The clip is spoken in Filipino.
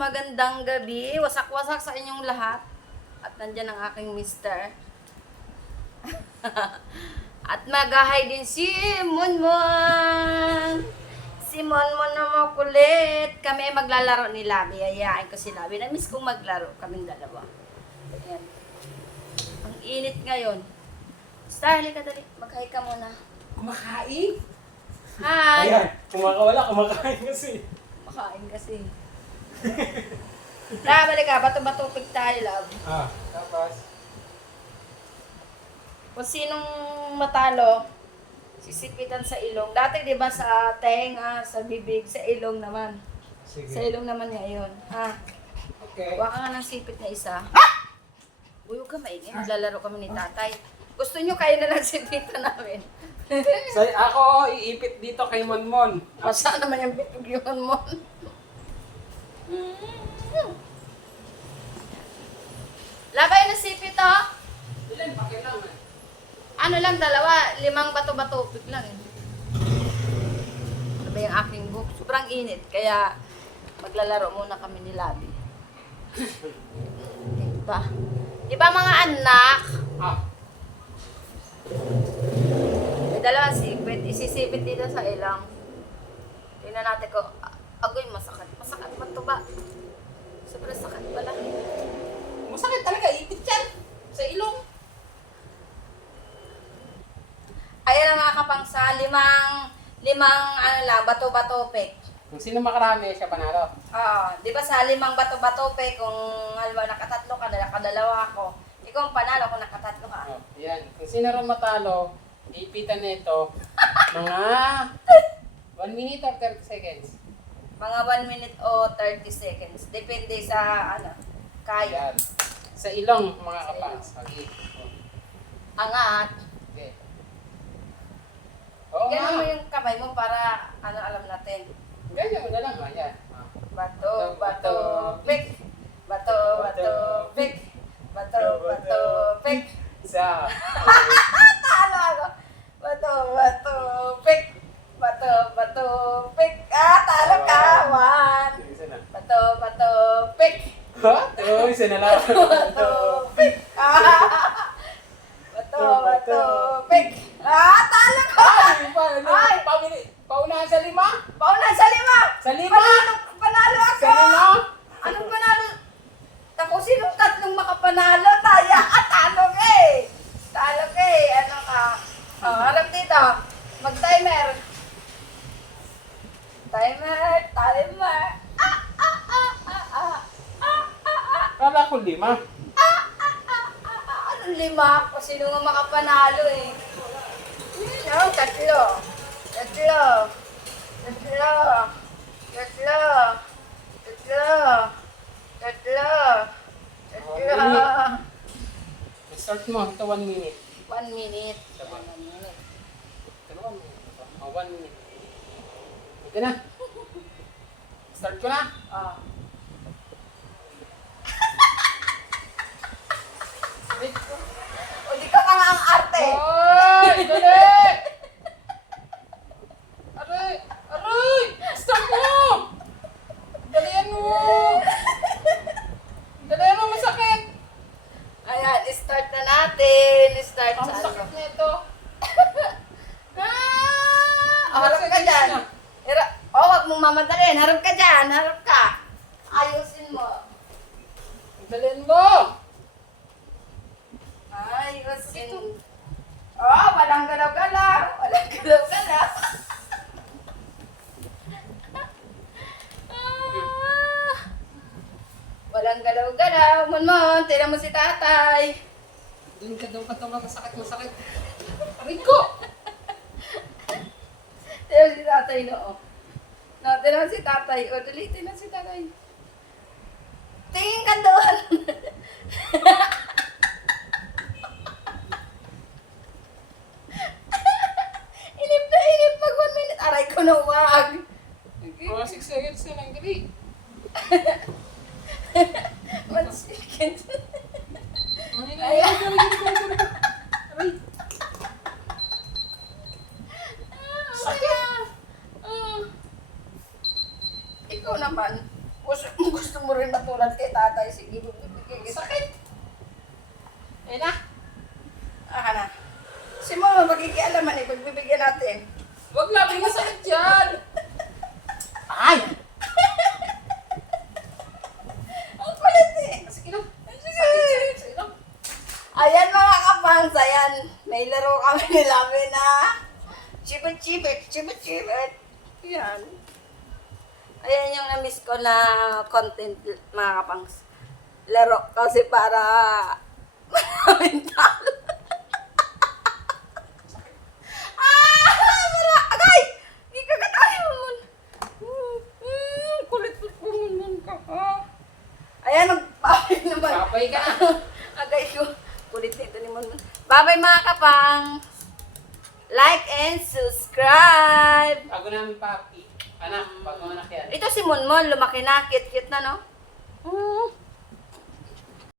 magandang gabi. Wasak-wasak sa inyong lahat. At nandyan ang aking mister. At magahay din si Monmon. Si Monmon na makulit. Kami ay maglalaro ni Labi. Ayain ko si Labi. Na-miss kong maglaro. Kaming dalawa. Ayan. Ang init ngayon. Star, halika dali. Mag-hi ka muna. Kumakain? Hi! Ayan, kumakawala, kumakain kasi. Makain kasi. Balik ka, bato-bato-pig tayo, love. Tapos? Kung sinong matalo, sisipitan sa ilong. Dati, di ba, sa tenga, sa bibig, sa ilong naman. Sige. Sa ilong naman ngayon. Okay. Kuha ka nga ng sipit na isa. Uy, huwag ka maingay. Maglalaro kami ni tatay. Gusto nyo, kayo na lang sipitan namin. Ako, iipit dito kay Monmon. Masa naman yung bitugyuhan mo. Labay na sipit, oh. Ilan pa kailangan? Ano lang, dalawa. 5 bato-bato. Pig lang, eh. Ano ba yung aking book? Sobrang init. Kaya, maglalaro muna kami ni Labi. Diba? Diba mga anak? May dalawang sipit. Isisipit dito sa ilang. Tingnan natin ko. Agoy, masakit. Masakit ba ito ba? Sobrang sakit pala. Masakit talaga, ipit yan. Sa ilong. Ayan ang mga kapangsa. Limang ano lang, bato-bato pek. Kung sino makarami, siya panalo. Di ba sa 5 bato-bato pek, kung halimbawa nakatatlo ka, nakadalawa ako. Ikaw ang panalo kung nakatatlo ka. Yan. Kung sino rin matalo, iipitan na ito mga 1 minute or 30 seconds. Mga 1 minute o 30 seconds. Depende sa ano, kaya. Yan. Sa ilong, mga Sa kapas. Okay. Angat. Okay. Oo Ganun mo nga. yung kamay mo para ano alam natin. Ganyan mo na lang. Ayan. Bato, bato, pek. Bato, bato, pek. Bato, bato, pek. Isa. Talo ako. Bato, bato, pek. Bato, bato, pek. Talo ka. 1. Isa na. Bato, bato, pek. Ha? Isa na lang. Bato, pek. Bato, bato, pek. Talo ka. Ay! Paunahan sa 5? Pauna sa 5. Sa 5? Panalo ako. Sa 5? Anong panalo? Tapos sinong tatlong makapanalo? Taya ka, talo ka eh. Talo ka eh. Ano ka? Harap dito. Mag-timer. Timer. Kala ko 5. Anong 5? Kung sino nga makapanalo eh. No, tatlo. Start mo. Ito 1 minute. 1 minute. Ito 1 minute. 1 minute. Ito na. Start ko na. O di ka nga ang arte. Ay! Dali! Aray! Start mo! Dalian mo! Dalian mo, masakit! Ayan, start na natin. Start Ang sa sakit ano. nito. Harap ka dyan. Huwag mong mamadalin. Harap ka dyan. Harap ka. Ayusin mo. Dalian mo! Ayusin. Walang galaw-galaw. Walang galaw-galaw. Walang galaw-galaw. Monmon, tira mo si tatay. Doon ka daw masakit. Aray ko! Tira mo si tatay, no? No, tira mo si tatay. O, dali, tira mo si tatay. Tingin ka doon. Inip na inip pag 1 minute. Aray ko na wag. Mga 6 seconds na lang, dali. 1 second. Aray. Sakit. Ikaw naman. gusto mo rin matulad kay tatay. Sige, bibigyan kita. Sakit. Ayun na. Ah, na. Si mama, magkikialaman eh, pagbibigyan natin. Huwag lang, may masakit yan. Ay! Ang kulit eh. Sige lang. Sige. Sige lang. Ayan mga kapans, ayan. May laro kami ni Labi na chibit-chibit, chibit-chibit. Ayan. Ayan yung na-miss ko na content mga kapangs. Laro kasi para maraming talo. Agay! Hindi ka katayo mo. Kulit ko naman ka. Ayan, nagpapay naman. Papay ka na. Agay ko. Kulit nito ni Monmon. Bye-bye mga kapang. Like and subscribe. Bago namin papi. Anak, bago anak yan. Ito si Monmon, lumaki na. Cute-cute na, no?